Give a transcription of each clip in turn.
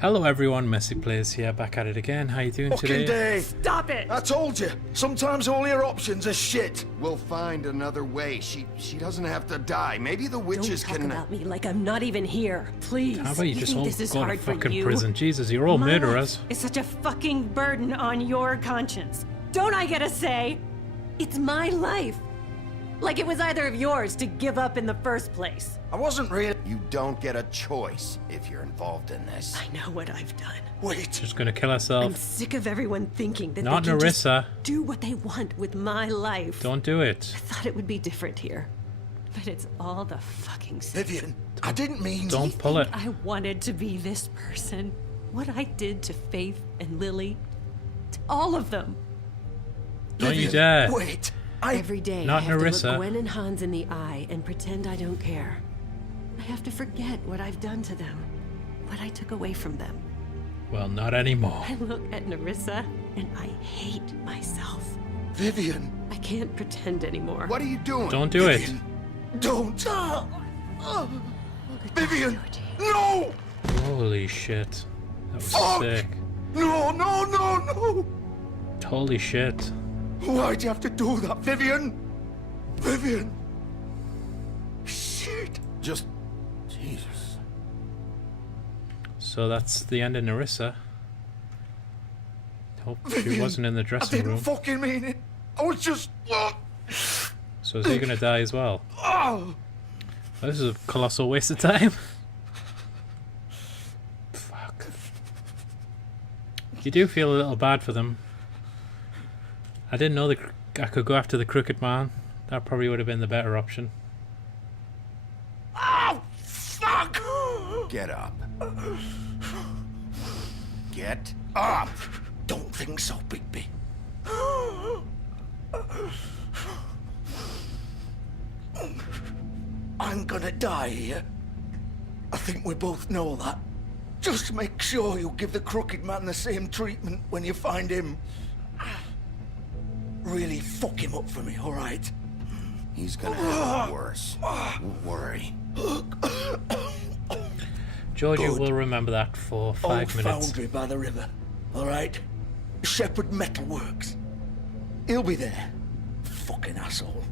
Hello everyone, MessyPlays here, back at it again. How you doing today? Day. Stop it! I told you, sometimes all your options are shit. We'll find another way. She doesn't have to die. Maybe the witches Don't talk can. about me like I'm not even here, please. How about you just all think this is go to hard for fucking you? prison? Jesus, you're all My murderers. life is such a fucking burden on your conscience. Don't I get a say? It's my life. Like it was either of yours to give up in the first place. I wasn't really. You don't get a choice if you're involved in this. I know what I've done. Wait. Just gonna kill I'm herself. sick of everyone thinking that Not they can just Narissa. do what they want with my life. Don't do it. I thought it would be different here. But it's all the fucking same. Vivian, I didn't mean. Don't pull it. I wanted to be this person. What I did to Faith and Lily. To all of them. Don't you Vivian, dare. Wait. Every day Not I have to Narissa. look Gwen and Hans in the eye and pretend I don't care. I have to forget what I've done to them. What I took away from them. Well, not anymore. I look at Narissa and I hate myself. Vivian, I can't pretend anymore. What are you doing? Don't do it. Vivian, don't. Goodbye, Vivian, Georgie. no! Holy shit. That was Fuck! sick. No, no, no, no! Holy shit. Why'd you have to do that, Vivian? Vivian! Shit! Just. Jesus. So that's the end of Narissa. Hope she Vivian, wasn't in the I dressing didn't room. fucking mean it. I was just. So is he gonna die as well? Oh! This is a colossal waste of time. Fuck. You do feel a little bad for them. I didn't know I could go after the crooked man. That probably would have been the better option. Oh, fuck! Get up. Get up! Don't think so, Bigby. I'm gonna die here. I think we both know that. Just make sure you give the crooked man the same treatment when you find him. Really fuck him up for me, all right? He's gonna have it worse. Don't worry. Georgia Good. will remember that for 5 Old minutes. foundry by the river, all right? Shepherd Metalworks. He'll be there. Fucking asshole.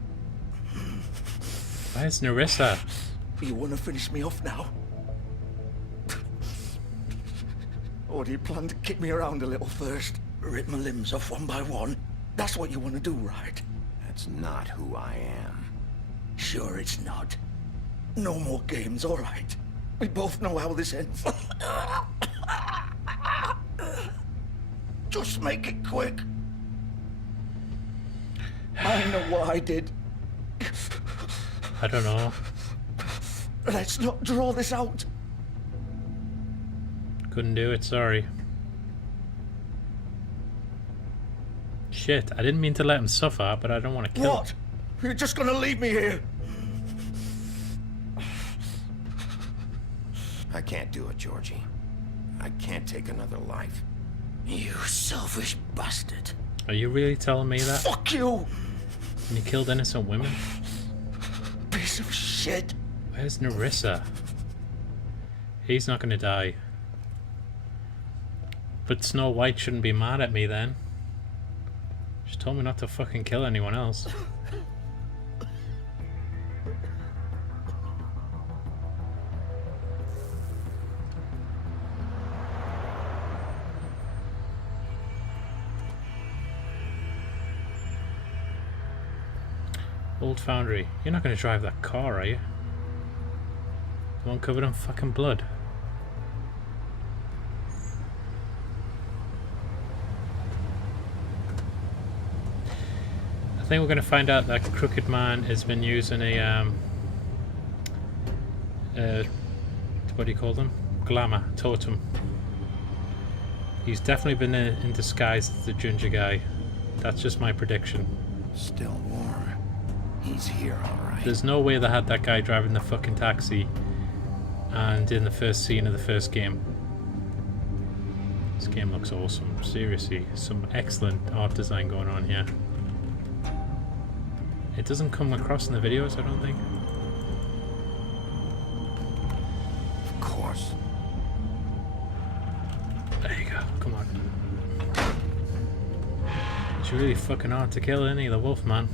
Where's Narissa? You want to finish me off now? Or do you plan to kick me around a little first? Rip my limbs off one by one? That's what you want to do, right? That's not who I am. Sure it's not. No more games, all right? We both know how this ends. Just make it quick. I know what I did. I don't know. Let's not draw this out. Couldn't do it, sorry. Shit, I didn't mean to let him suffer, but I don't want to kill him. What? You're just gonna leave me here? I can't do it, Georgie. I can't take another life. You selfish bastard. Are you really telling me that? Fuck you, And you killed innocent women? piece of shit. Where's Narissa? He's not going to die. But Snow White shouldn't be mad at me then. She told me not to fucking kill anyone else. Old Foundry, you're not going to drive that car, are you? The one covered in fucking blood. I think we're going to find out that Crooked Man has been using a what do you call them? Glamour totem. He's definitely been in disguise as the ginger guy. That's just my prediction. Still warm. He's here, alright. There's no way they had that guy driving the fucking taxi and in the first scene of the first game. This game looks awesome. Seriously, some excellent art design going on here. It doesn't come across in the videos, I don't think. Of course. There you go. Come on. It's really fucking hard to kill any of the wolf, man.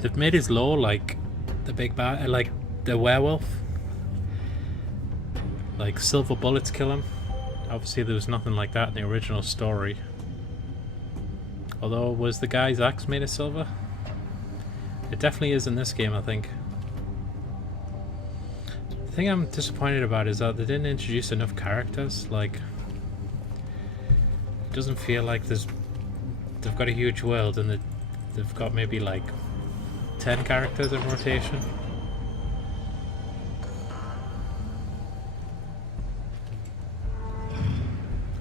They've made his lore like the big bad, like the werewolf. Like silver bullets kill him. Obviously, there was nothing like that in the original story. Although, was the guy's axe made of silver? It definitely is in this game, I think. The thing I'm disappointed about is that they didn't introduce enough characters. Like, it doesn't feel like they've got a huge world and they've got maybe like 10 characters in rotation.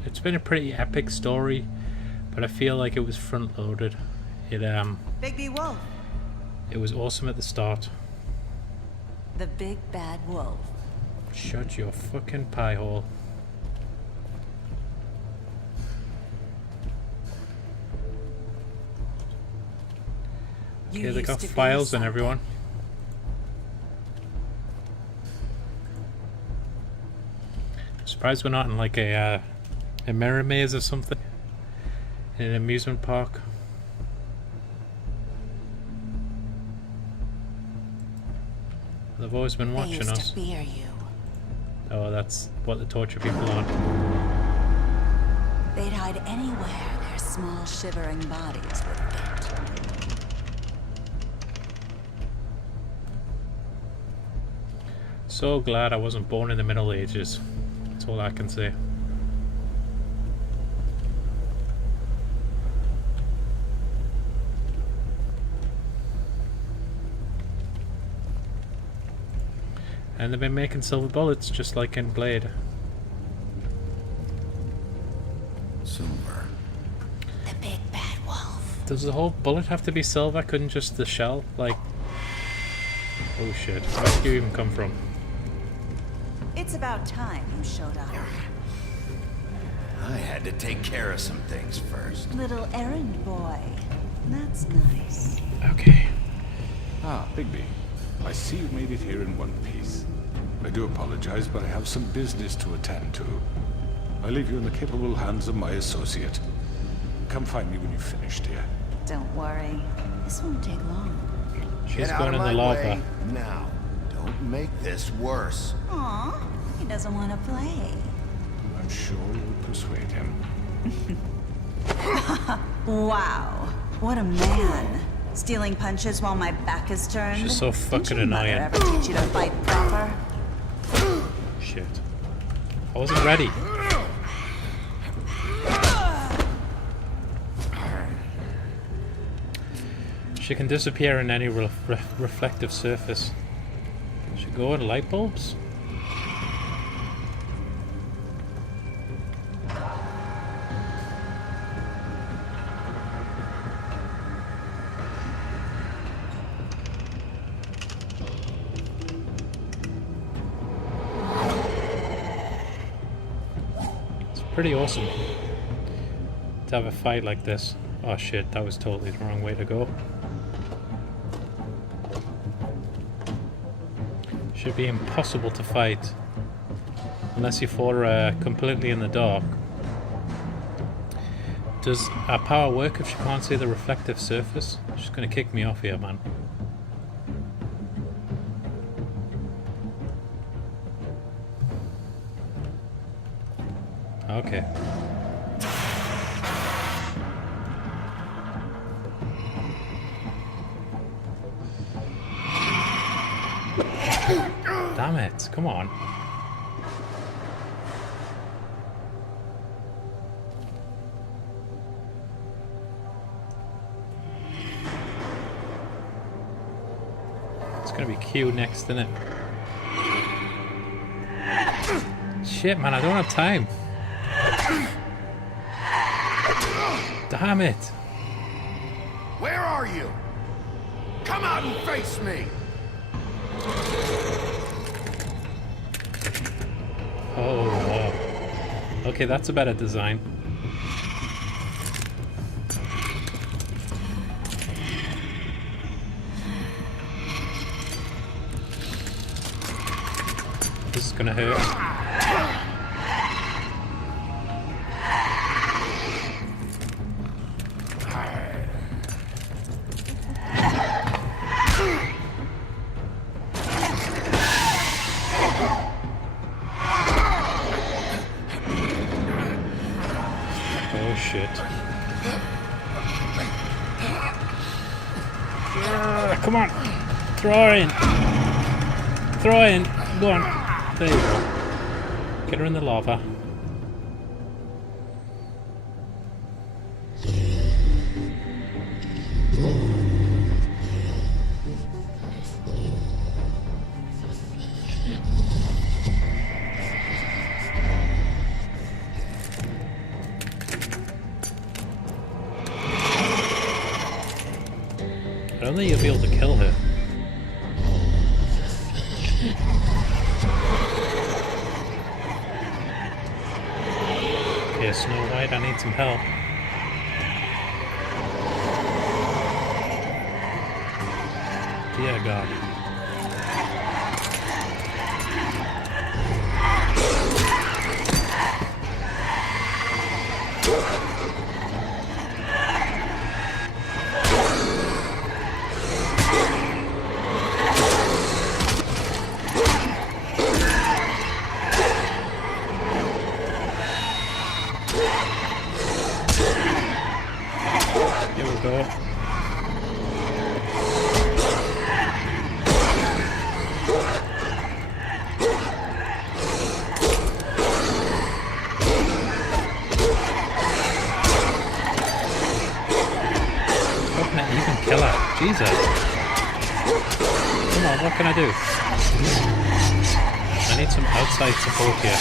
It's been a pretty epic story, but I feel like it was front loaded. Big B Wolf. It was awesome at the start. The big bad wolf. Shut your fucking pie hole. You Okay, they used got to be files and something. everyone. I'm surprised we're not in like a mirror maze or something. In an amusement park. They've always been They watching used us. to fear you. Oh, that's what the torture people on. They'd hide anywhere their small shivering bodies would fit. So glad I wasn't born in the Middle Ages. That's all I can say. And they've been making silver bullets just like in Blade. Silver. The big bad wolf. Does the whole bullet have to be silver? Couldn't just the shell? Like... Oh shit. Where did you even come from? It's about time you showed up. I had to take care of some things first. Little errand boy. That's nice. Okay. Ah, Bigby. I see you've made it here in one piece. I do apologize, but I have some business to attend to. I leave you in the capable hands of my associate. Come find me when you've finished here. Don't worry. This won't take long. She's Get out going of in the my lava. way now. Don't make this worse. Aw, he doesn't want to play. I'm sure you'll persuade him. Wow, what a man. Stealing punches while my back is turned. She's so fucking Didn't your mother annoying. ever teach you to fight proper? Shit. I wasn't ready. She can disappear in any reflective surface. Should go in light bulbs? It's pretty awesome to have a fight like this. Oh shit, that was totally the wrong way to go. Should be impossible to fight unless you fought her completely in the dark. Does our power work if she can't see the reflective surface? She's gonna kick me off here, man. Okay. Damn it, come on. It's gonna be Q next, isn't it? Shit, man, I don't have time. Damn it. Where are you? Come out and face me! Oh, wow. Okay, that's a better design. This is gonna hurt. Oh shit. Come on! Throw her in! Throw her in! Go on! There you go. Get her in the lava. I don't think you'll be able to kill her. Okay, Snow White, I need some help. Dear God. Here we go. Fucking hell, you can kill her. Jesus. Come on, what can I do? I need some outside support here.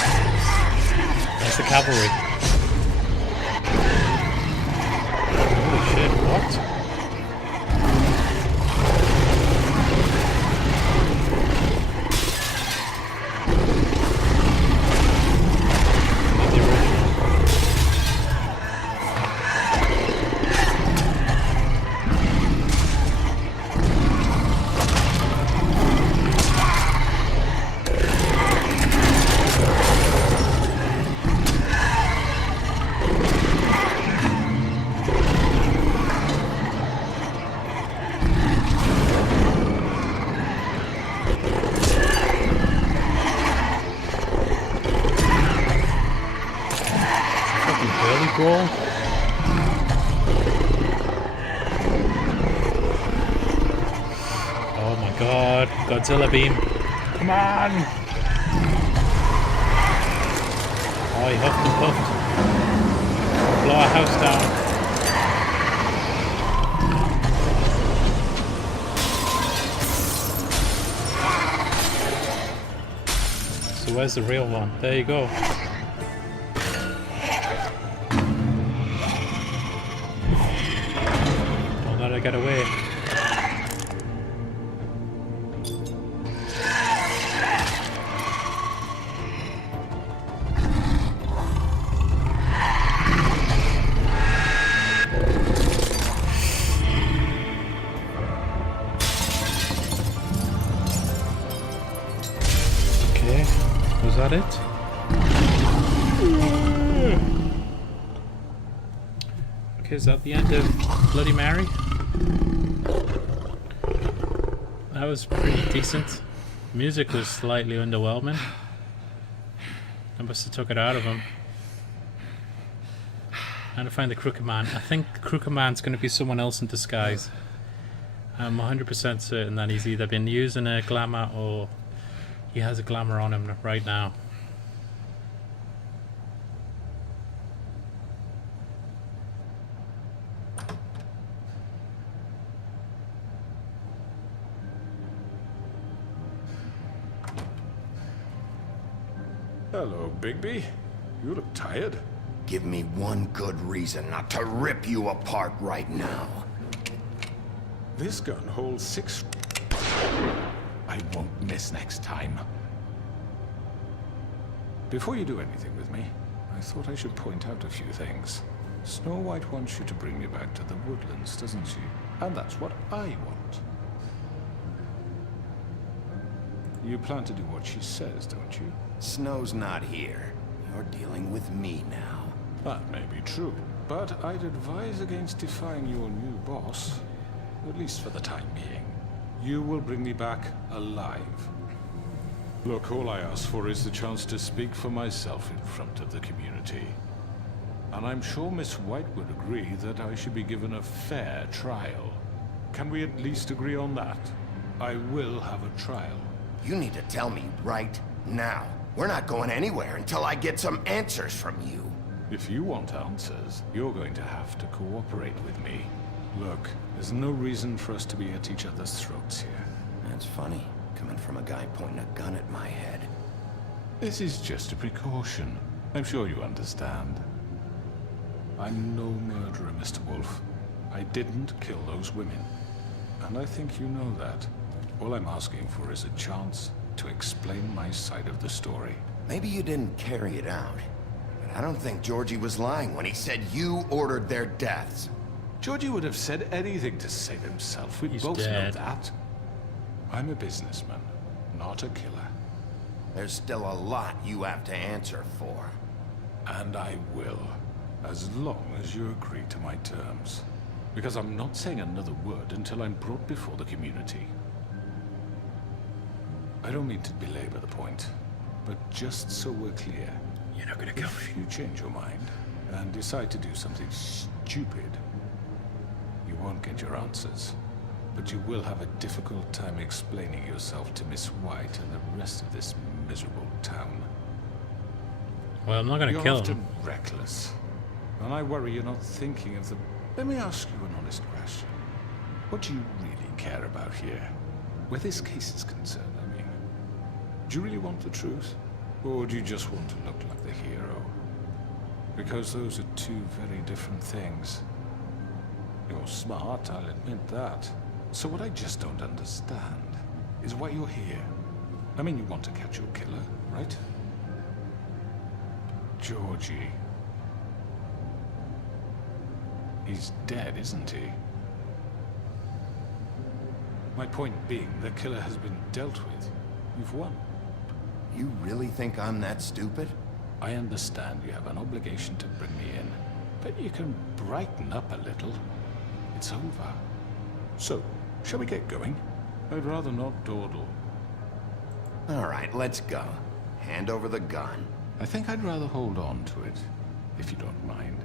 There's the cavalry. Holy shit, what? Not the original. Brawl. Oh my god, Godzilla beam. Come on! Oh, he huffed and puffed. Blow our house down. So where's the real one? There you go. Let her get away. Okay, was that it? Okay, is that the end of Bloody Mary? That was pretty decent. Music was slightly underwhelming. I must have took it out of him. Trying to find the Crooked Man. I think the Crooked Man's going to be someone else in disguise. I'm 100% certain that he's either been using a glamour or he has a glamour on him right now. Hello, Bigby. You look tired. Give me one good reason not to rip you apart right now. This gun holds 6... I won't miss next time. Before you do anything with me, I thought I should point out a few things. Snow White wants you to bring me back to the woodlands, doesn't she? And that's what I want. You plan to do what she says, don't you? Snow's not here. You're dealing with me now. That may be true, but I'd advise against defying your new boss, at least for the time being. You will bring me back alive. Look, all I ask for is the chance to speak for myself in front of the community. And I'm sure Miss White would agree that I should be given a fair trial. Can we at least agree on that? I will have a trial. You need to tell me right now. We're not going anywhere until I get some answers from you. If you want answers, you're going to have to cooperate with me. Look, there's no reason for us to be at each other's throats here. That's funny, coming from a guy pointing a gun at my head. This is just a precaution. I'm sure you understand. I'm no murderer, Mr. Wolf. I didn't kill those women. And I think you know that. All I'm asking for is a chance to explain my side of the story. Maybe you didn't carry it out, but I don't think Georgie was lying when he said you ordered their deaths. Georgie would have said anything to save himself. We He's both dead. know that. I'm a businessman, not a killer. There's still a lot you have to answer for. And I will, as long as you agree to my terms. Because I'm not saying another word until I'm brought before the community. I don't mean to belabor the point, but just so we're clear, You're not gonna kill me. if you change your mind and decide to do something stupid, you won't get your answers. But you will have a difficult time explaining yourself to Miss White and the rest of this miserable town. Well, I'm not gonna You're kill often him. reckless, and I worry you're not thinking of the... Let me ask you an honest question. What do you really care about here? Where this case is concerned, I mean. Do you really want the truth? Or do you just want to look like the hero? Because those are two very different things. You're smart, I'll admit that. So what I just don't understand is why you're here. I mean, you want to catch your killer, right? Georgie. He's dead, isn't he? My point being, the killer has been dealt with. You've won. You really think I'm that stupid? I understand you have an obligation to bring me in, but you can brighten up a little. It's over. So, shall we get going? I'd rather not dawdle. All right, let's go. Hand over the gun. I think I'd rather hold on to it, if you don't mind.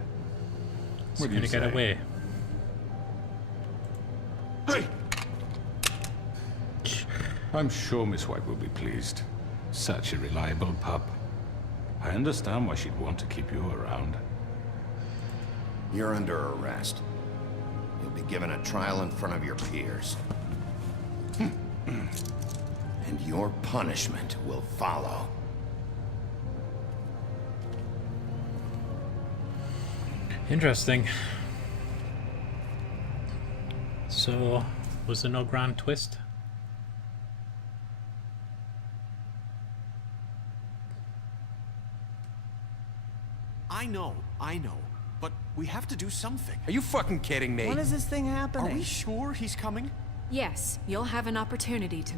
He's What do you gonna get say? away. Hey! I'm sure Miss White will be pleased. Such a reliable pup. I understand why she'd want to keep you around. You're under arrest. You'll be given a trial in front of your peers. And your punishment will follow. Interesting. So, was there no grand twist? I know. But we have to do something. Are you fucking kidding me? When is this thing Are happening? we sure he's coming? Yes, you'll have an opportunity to...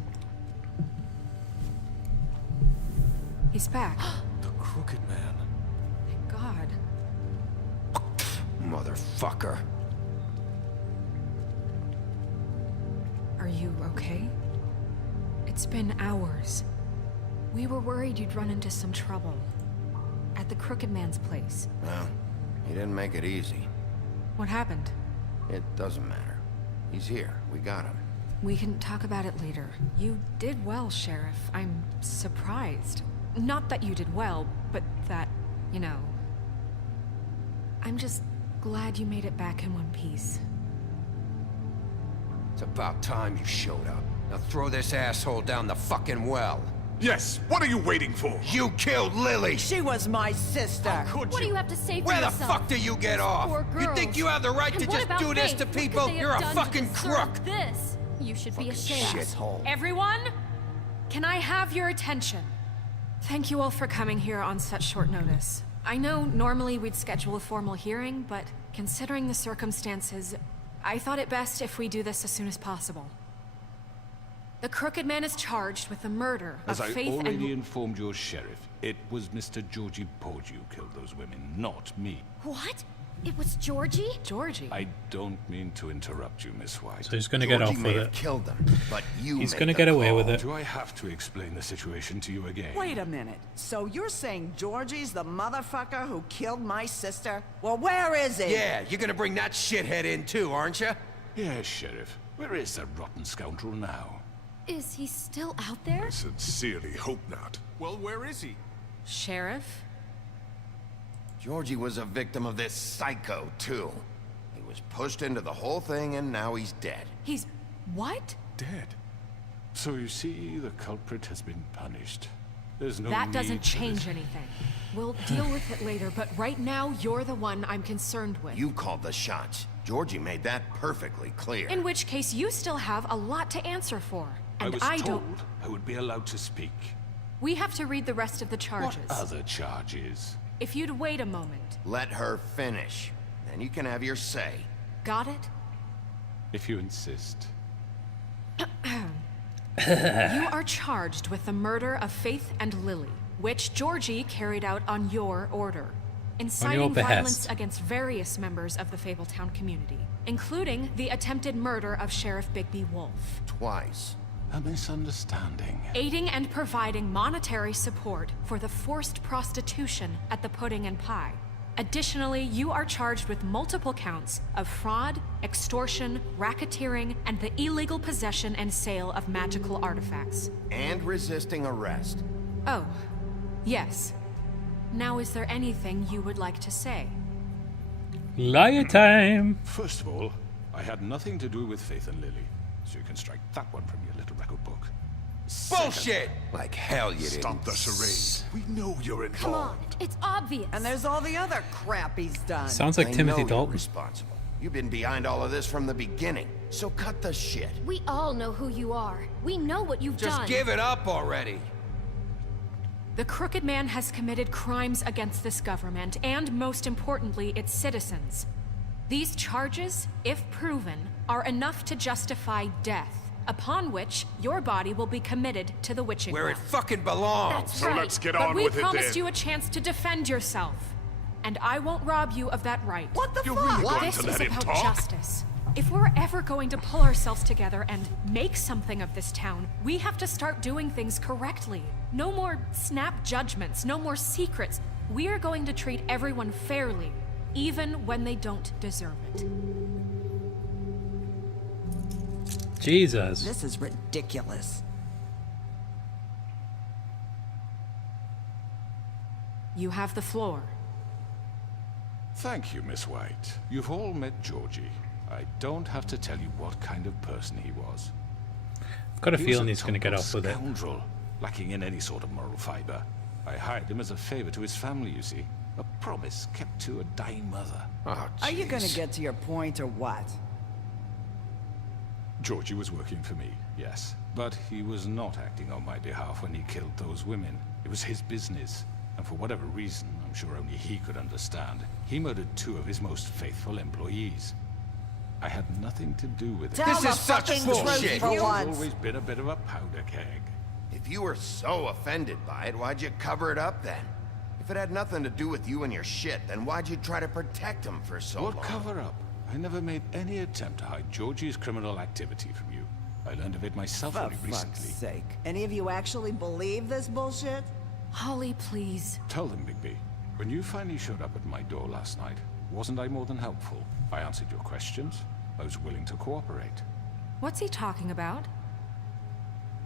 He's back. The Crooked Man. Thank God. Motherfucker. Are you okay? It's been hours. We were worried you'd run into some trouble. At the Crooked Man's place. Well, he didn't make it easy. What happened? It doesn't matter. He's here. We got him. We can talk about it later. You did well, Sheriff. I'm surprised. Not that you did well, but that, you know... I'm just glad you made it back in one piece. It's about time you showed up. Now throw this asshole down the fucking well. Yes, what are you waiting for? You killed Lily! She was my sister. Could What do you? you have to say for Where the yourself? fuck do you get off? Poor You girls. think you have the right And to what just about do this Faith? to What could people? they have You're a done to fucking deserve crook! This. You should be ashamed. Shithole. Everyone, can I have your attention? Thank you all for coming here on such short notice. I know normally we'd schedule a formal hearing, but considering the circumstances, I thought it best if we do this as soon as possible. The Crooked Man is charged with the murder As of I Faith already and... informed your sheriff, it was Mr. Georgie Porgy who killed those women, not me. What? It was Georgie? Georgie? I don't mean to interrupt you, Miss White. So he's going to get off Georgie with may have it. killed them, but you He's made going to the get away call. with it. Do I have to explain the situation to you again? Wait a minute. So you're saying Georgie's the motherfucker who killed my sister? Well, where is he? Yeah, you're gonna bring that shithead in too, aren't you? Yes, Sheriff. Where is that rotten scoundrel now? Is he still out there? I sincerely hope not. Well, where is he? Sheriff? Georgie was a victim of this psycho, too. He was pushed into the whole thing, and now he's dead. He's... what? Dead. So you see, the culprit has been punished. There's no That need doesn't for change this. anything. We'll deal with it later, but right now, you're the one I'm concerned with. You called the shots. Georgie made that perfectly clear. In which case, you still have a lot to answer for. And I was told don't... I would be allowed to speak. We have to read the rest of the charges. What other charges? If you'd wait a moment. Let her finish. Then you can have your say. Got it? If you insist. You are charged with the murder of Faith and Lily, which Georgie carried out on your order, inciting behest. violence against various members of the Fabletown community, including the attempted murder of Sheriff Bigby Wolf. Twice. A misunderstanding. Aiding and providing monetary support for the forced prostitution at the Pudding and Pie. Additionally, you are charged with multiple counts of fraud, extortion, racketeering, and the illegal possession and sale of magical artifacts. And resisting arrest. Oh, yes. Now, is there anything you would like to say? Liar time! First of all, I had nothing to do with Faith and Lily, so you can strike that one from your little record book. Bullshit! Like hell you didn't. Stop the charade. We know you're involved. Come on, it's obvious. And there's all the other crap he's done. Sounds like I Timothy know Dalton. You're responsible. You've been behind all of this from the beginning. So cut the shit. We all know who you are. We know what you've Just done. give it up already. The Crooked Man has committed crimes against this government, and most importantly, its citizens. These charges, if proven, are enough to justify death, upon which your body will be committed to the witching Where it well. fucking belongs. That's So right. let's get But on we with it then. promised you a chance to defend yourself, and I won't rob you of that right. What the You're fuck? really going This to is let him about talk? justice. If we're ever going to pull ourselves together and make something of this town, we have to start doing things correctly. No more snap judgments, no more secrets. We are going to treat everyone fairly, even when they don't deserve it. Jesus. This is ridiculous. You have the floor. Thank you, Miss White. You've all met Georgie. I don't have to tell you what kind of person he was. I've got a He was feeling he's going to get total off with it. scoundrel, lacking in any sort of moral fiber. I hired him as a favor to his family, you see. A promise kept to a dying mother. Oh, Are you gonna jeez. get to your point or what? Georgie was working for me, yes. But he was not acting on my behalf when he killed those women. It was his business. And for whatever reason, I'm sure only he could understand, he murdered 2 of his most faithful employees. I had nothing to do with it. Tell This the is such fucking bullshit. truth for He's once. always been a bit of a powder keg. If you were so offended by it, why'd you cover it up then? If it had nothing to do with you and your shit, then why'd you try to protect him for so What long? cover up? I never made any attempt to hide Georgie's criminal activity from you. I learned of it myself For only fuck's recently. sake. Any of you actually believe this bullshit? Holly, please. Tell them, Bigby. When you finally showed up at my door last night, wasn't I more than helpful? I answered your questions. I was willing to cooperate. What's he talking about?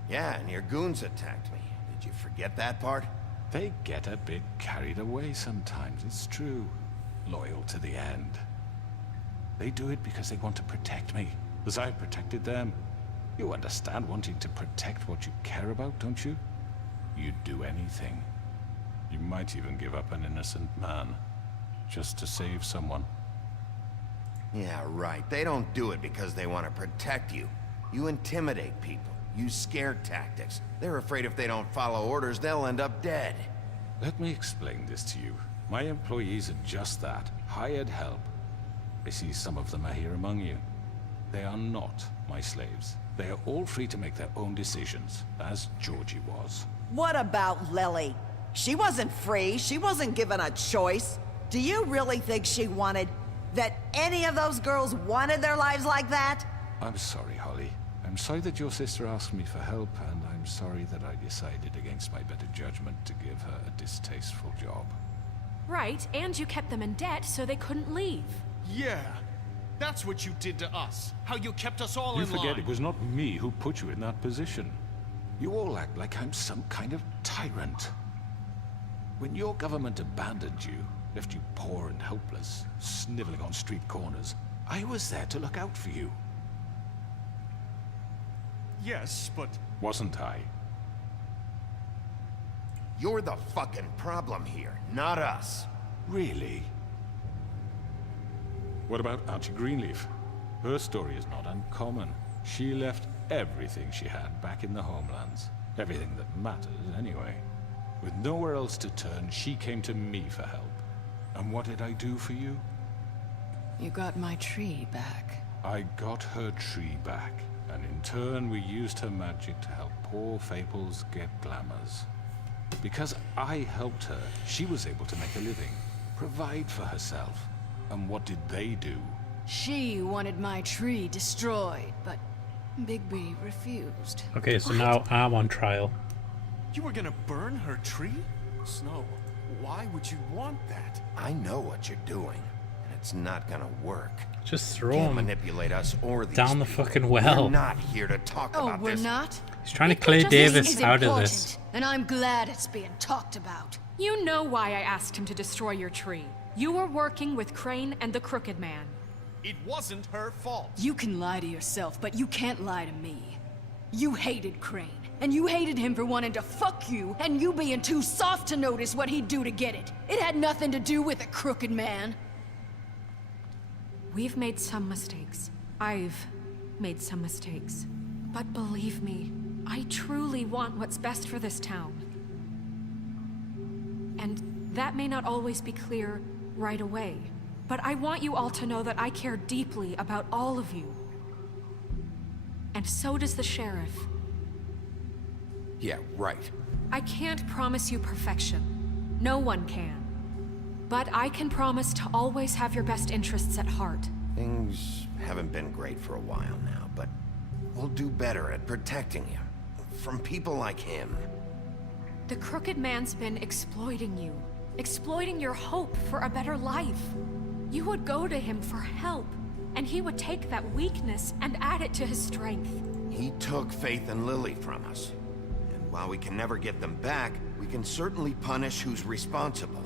Yeah, and your goons attacked me. Did you forget that part? They get a bit carried away sometimes, it's true. Loyal to the end. They do it because they want to protect me, as I protected them. You understand wanting to protect what you care about, don't you? You'd do anything. You might even give up an innocent man, just to save someone. Yeah, right. They don't do it because they want to protect you. You intimidate people. Use scare tactics. They're afraid if they don't follow orders, they'll end up dead. Let me explain this to you. My employees are just that, hired help. I see some of them are here among you. They are not my slaves. They are all free to make their own decisions, as Georgie was. What about Lily? She wasn't free. She wasn't given a choice. Do you really think she wanted... that any of those girls wanted their lives like that? I'm sorry, Holly. I'm sorry that your sister asked me for help, and I'm sorry that I decided against my better judgment to give her a distasteful job. Right, and you kept them in debt so they couldn't leave. Yeah. That's what you did to us. How you kept us all You in line. forget it was not me who put you in that position. You all act like I'm some kind of tyrant. When your government abandoned you, left you poor and helpless, sniveling on street corners, I was there to look out for you. Yes, but... Wasn't I? You're the fucking problem here, not us. Really? What about Archie Greenleaf? Her story is not uncommon. She left everything she had back in the homelands. Everything that matters, anyway. With nowhere else to turn, she came to me for help. And what did I do for you? You got my tree back. I got her tree back, and in turn we used her magic to help poor Fables get glamours. Because I helped her, she was able to make a living, provide for herself. And what did they do? She wanted my tree destroyed, but Bigby refused. Okay, so now I'm on trial. You were gonna burn her tree? Snow, why would you want that? I know what you're doing, and it's not gonna work. Just throw Can't him manipulate us or these down the people. fucking well. We're not here to talk Oh, about we're this. not? He's trying to clear Davis This is out of important, this. and I'm glad it's being talked about. You know why I asked him to destroy your tree. You were working with Crane and the Crooked Man. It wasn't her fault. You can lie to yourself, but you can't lie to me. You hated Crane, and you hated him for wanting to fuck you, and you being too soft to notice what he'd do to get it. It had nothing to do with the Crooked Man. We've made some mistakes. I've made some mistakes. But believe me, I truly want what's best for this town. And that may not always be clear right away, but I want you all to know that I care deeply about all of you. And so does the sheriff. Yeah, right. I can't promise you perfection. No one can. But I can promise to always have your best interests at heart. Things haven't been great for a while now, but we'll do better at protecting you. From people like him. The Crooked Man's been exploiting you. Exploiting your hope for a better life. You would go to him for help, and he would take that weakness and add it to his strength. He took Faith and Lily from us. And while we can never get them back, we can certainly punish who's responsible.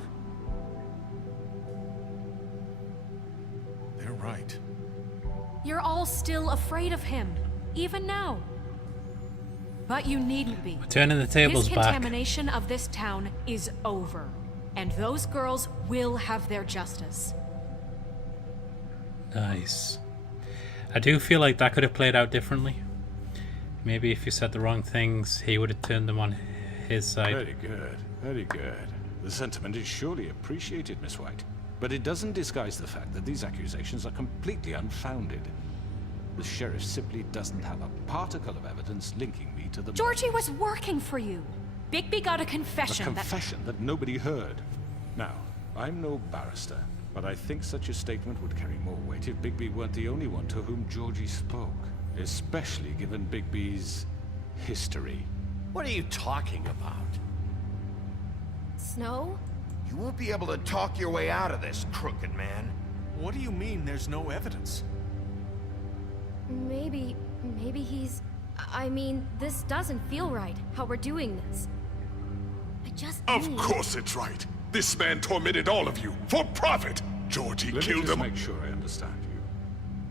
They're right. You're all still afraid of him, even now. But you needn't be. We're turning the tables His back. contamination of this town is over, and those girls will have their justice. Nice. I do feel like that could have played out differently. Maybe if you said the wrong things, he would have turned them on his side. Very good, very good. The sentiment is surely appreciated, Miss White. But it doesn't disguise the fact that these accusations are completely unfounded. The sheriff simply doesn't have a particle of evidence linking me to the... Georgie was working for you. Bigby got a confession A confession that nobody heard. Now, I'm no barrister, but I think such a statement would carry more weight if Bigby weren't the only one to whom Georgie spoke. Especially given Bigby's history. What are you talking about? Snow? You won't be able to talk your way out of this, Crooked Man. What do you mean there's no evidence? Maybe he's... I mean, this doesn't feel right, how we're doing this. I just Of need... course it's right. This man tormented all of you for profit. Georgie Let me killed just them. make sure I understand you.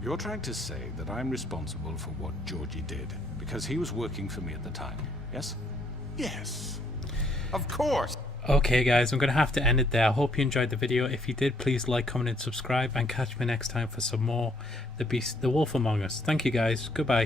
You're trying to say that I'm responsible for what Georgie did because he was working for me at the time, yes? Yes. Of course. Okay guys, I'm going to have to end it there. I hope you enjoyed the video. If you did, please like, comment and subscribe, and catch me next time for some more The Wolf Among Us. Thank you guys. Goodbye.